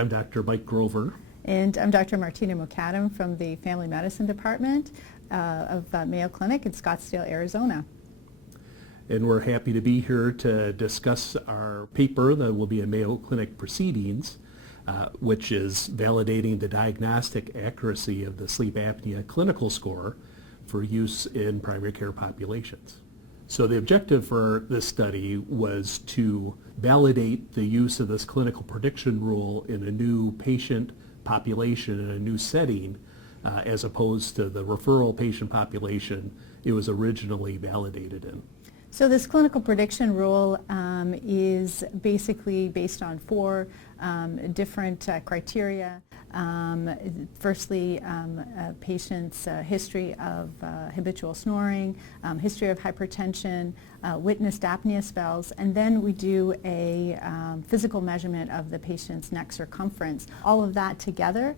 I'm Dr. Mike Grover. And I'm Dr. Martina McAdam from the Family Medicine Department of Mayo Clinic in Scottsdale, Arizona. And we're happy to be here to discuss our paper that will be in Mayo Clinic Proceedings, which is validating the diagnostic accuracy of the sleep apnea clinical score for use in primary care populations. So the objective for this study was to validate the use of this clinical prediction rule in a new patient population in a new setting, as opposed to the referral patient population it was originally validated in. So this clinical prediction rule is basically based on four different criteria. Firstly, a patient's history of habitual snoring, history of hypertension, witnessed apnea spells, and then we do a physical measurement of the patient's neck circumference. All of that together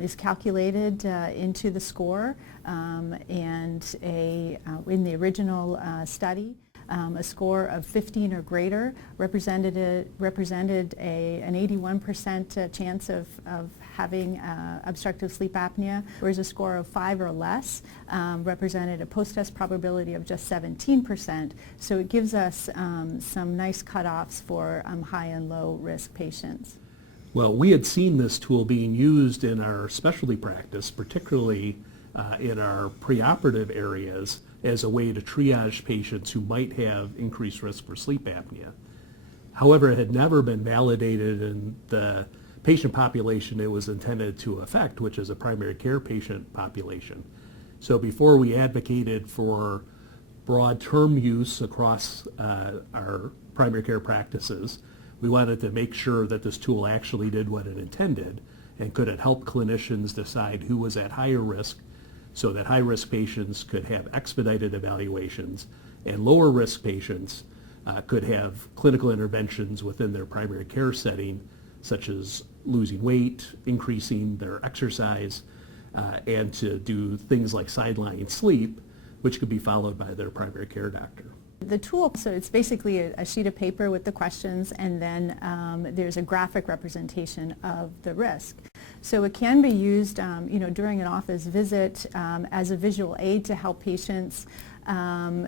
is calculated into the score, and in the original study, a score of 15 or greater represented an 81% chance of having obstructive sleep apnea, whereas a score of 5 or less represented a post-test probability of just 17%. So it gives us some nice cutoffs for high and low risk patients. Well, we had seen this tool being used in our specialty practice, particularly in our preoperative areas, as a way to triage patients who might have increased risk for sleep apnea. However, it had never been validated in the patient population it was intended to affect, which is a primary care patient population. So before we advocated for broad term use across our primary care practices, we wanted to make sure that this tool actually did what it intended, and could it help clinicians decide who was at higher risk, so that high-risk patients could have expedited evaluations and lower-risk patients could have clinical interventions within their primary care setting, such as losing weight, increasing their exercise, and to do things like sideline sleep, which could be followed by their primary care doctor. The tool, so it's basically a sheet of paper with the questions, and then there's a graphic representation of the risk. So it can be used during an office visit as a visual aid to help patients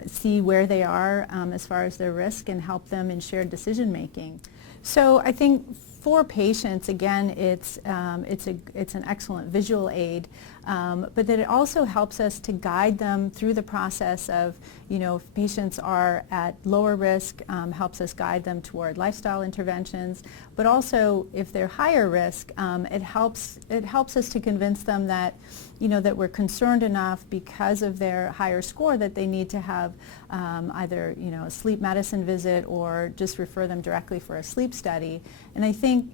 see where they are as far as their risk and help them in shared decision making. So I think for patients, again, it's an excellent visual aid, but that it also helps us to guide them through the process of, if patients are at lower risk, helps us guide them toward lifestyle interventions, but also if they're higher risk, it helps us to convince them that, that we're concerned enough because of their higher score that they need to have either, a sleep medicine visit or just refer them directly for a sleep study. And I think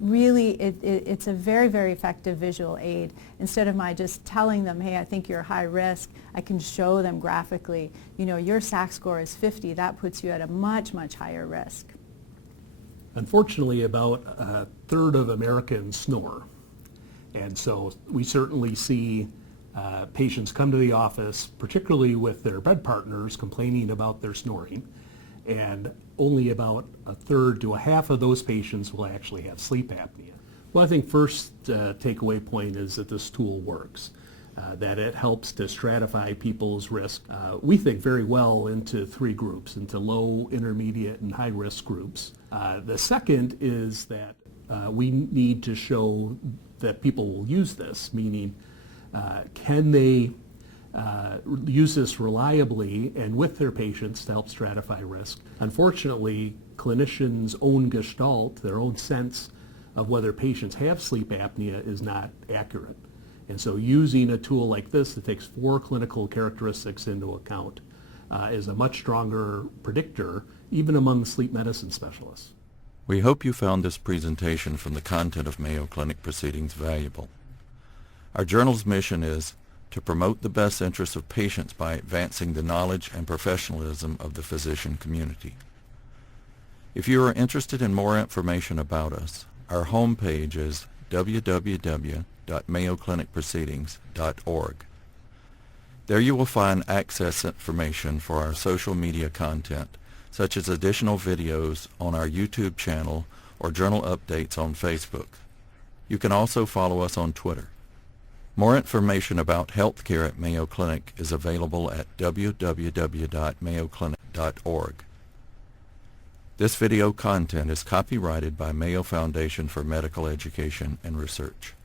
really it's a very, very effective visual aid. Instead of my just telling them, hey, I think you're high risk, I can show them graphically, your SAC score is 50, that puts you at a much, much higher risk. Unfortunately, about a third of Americans snore. And so we certainly see patients come to the office, particularly with their bed partners, complaining about their snoring. And only about a third to a half of those patients will actually have sleep apnea. Well, I think first takeaway point is that this tool works, that it helps to stratify people's risk, we think very well into three groups, into low, intermediate, and high risk groups. The second is that we need to show that people will use this, meaning can they use this reliably and with their patients to help stratify risk. Unfortunately, clinicians' own gestalt, their own sense of whether patients have sleep apnea, is not accurate. And so using a tool like this that takes 4 clinical characteristics into account is a much stronger predictor, even among sleep medicine specialists. We hope you found this presentation from the content of Mayo Clinic Proceedings valuable. Our journal's mission is to promote the best interests of patients by advancing the knowledge and professionalism of the physician community. If you are interested in more information about us, our homepage is www.mayoclinicproceedings.org. There you will find access information for our social media content, such as additional videos on our YouTube channel or journal updates on Facebook. You can also follow us on Twitter. More information about healthcare at Mayo Clinic is available at www.mayoclinic.org. This video content is copyrighted by Mayo Foundation for Medical Education and Research.